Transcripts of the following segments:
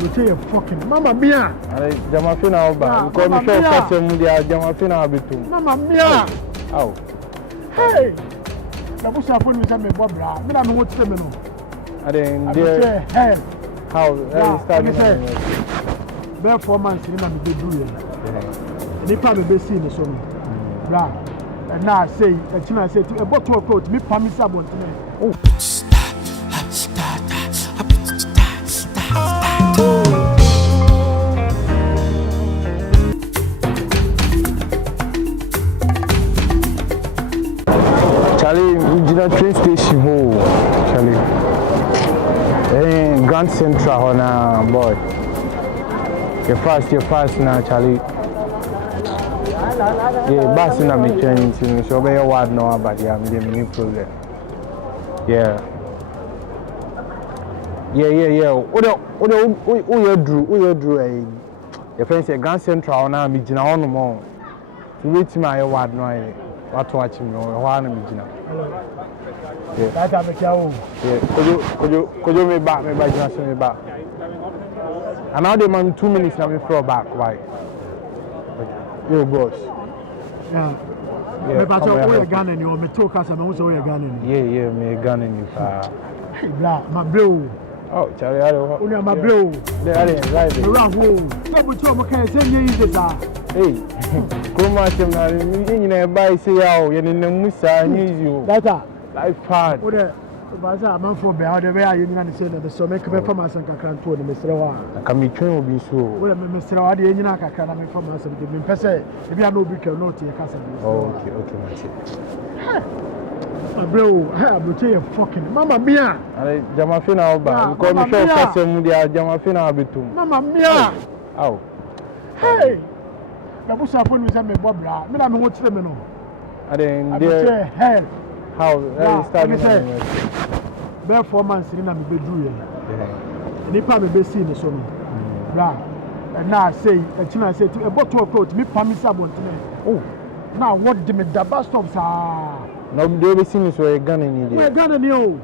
Abrokyire fucking Mama Mia. Jamafina Oba. Because me show person mudia Jamafina abitu. Mama Mia. How? Hey. Na busa phone me say me bobra. Me na me want to me no. There. Hey. How? Starting. Be 4 months ni na me be do here. Nipa me be see ni so no. Bra. And now say, I say to a bottle of coat, me promise about me. Oh. Charlie, we did a train station. Charlie. Grand Central, on boy. You're fast now, Charlie. Yeah, bus in a train, so be a word no about the new program. Yeah. Who drew a friend say Grand Central now, me jina on more. To reach my word no, what watching no, one me jina. Yeah, that's a make you. Yeah, could you me back, me by just me back. And now they man 2 minutes now me throw back, why? Yo, boss. Yeah. Me pass up your gun and you me talk as I'm also your gun. Yeah, me gun in you. Hey, blah, my bro. Oh, Charlie, I don't know. My bro. They are right. Around home. Maybe you can say you use it. Hey, come on, you know, buy say how you in the Musa needs you. That's life hard. But I'm for be out the way you can say that so make a performance and can to the Mr. Wa. Can be train will be so. Well, Mr. Wadi, you know, I can make performance of the person. If you have no big note to your cousin. Okay. My bro, Abrokyire fucking Mama Mia. Jamafina Oba. Because me show person mudia Jamafina abitu. Mama Mia. How? Hey. Na busa phone me say me bobra. Me na me want to me no. There. Hey. How? Starting. Be 4 months ni na me be do here. Nipa me be see ni so no. Bra. And now say, say to a bottle of coat, me promise about me. Oh. Now what the me the bus stops are. No, they be seen so a gun in India. Where gun in you?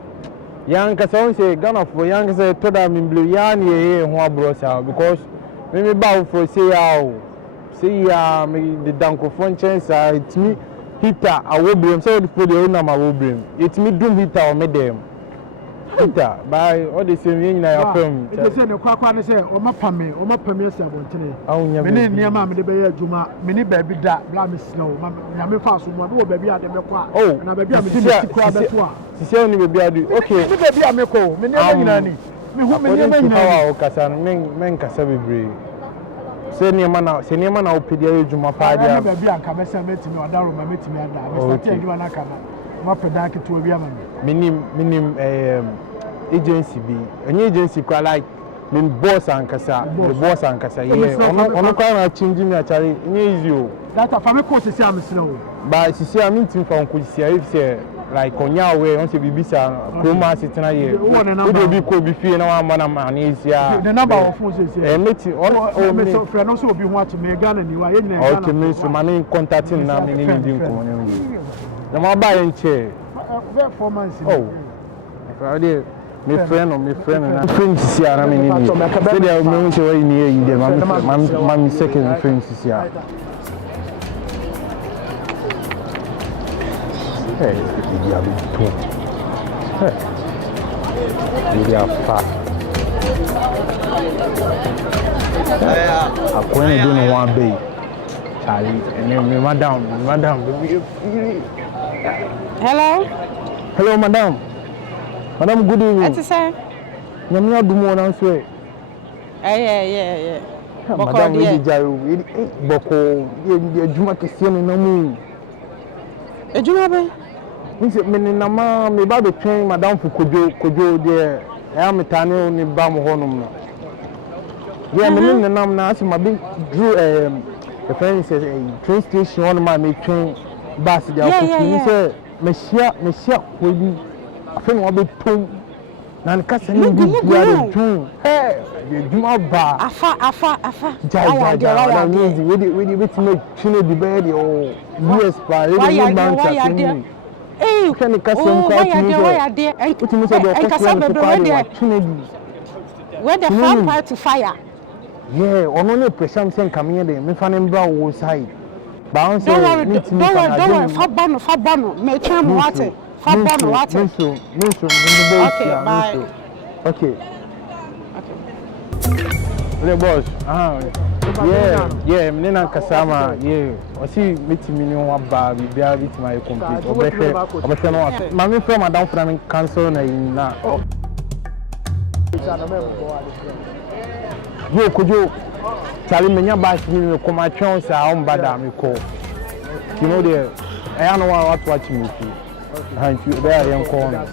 Young Casson say gun of young say to them in blue yan ye one brosa because when me bow for say how me the danko phone chance it's me hitter I will bring so for the owner I will bring it's me doom hitter or me them hitter by all the same in your film. It say no kwakwa say o mapame say abontene. Me ne ma me de be adwuma me ne ba bi da bla me snow na me fa so mo do ba bi ade me kwa na ba bi a me ti kwa beto a sisi oni be bi adu okay me ba bi a me ko me ne nyina ni me hu me ne nyina ni o kasa men kasa bebre se ne ma na opedi adwuma pa dia ba bi anka me se metimi odaro ma metimi ada me start adwuma na kana ma peda ke to bi ama minim agency bi any agency kwa like min boss ankasa the boss ankasa yeah ono kwa na change me actually easy o that fa me course see am slow ba sisi am team fa onko sia if say like onya we on say bibisa kroma sitena here we dey be ko bi fie na wa ma na manesia the number of phone say meti on me so friend no so obi ho ato me Ghana ni wa ye nyina Ghana okay me so mane contacting na me ni din ko na ma ba yen che 4 months oh Friday my friend na friend sisi ara me ni say dey me say we ni e dey ma second friend sisi ara hey il y a tout il y a pas akwai do no one bay Charlie and me madam hello madam good evening what is say nyamia dumo na so yeah madam we jaru boko ye juma kese no na mu ejuma be nse me na ma me ba be twen madam fu kojo de ya metane ni ba mo honum no yeah me nam na asema be drew the friend says train station on my me twen bus de akofini say me shia ko bi afem wo be tom na nkasa ni bi ya twen the juma ba afa ja we bit me chine bi be de o US pa le bank at eh can kasa mo kwa tumi say why are there tumi say do ko tumi where the farm part to fire. Yeah, or no pressure saying come here, me fanning brow side. Bounce. Don't worry. Fa bono. Me tram water. Fa bono water. Okay, bye. Okay. The boss. Yeah, Nina Kasama, yeah. I see meeting me on one bar, we bear with my complete. Mammy from a down from council now. You could you tell me about you come my chance on Badam call. You know there, I don't know what watching me. And you there, young corner.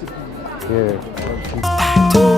Yeah.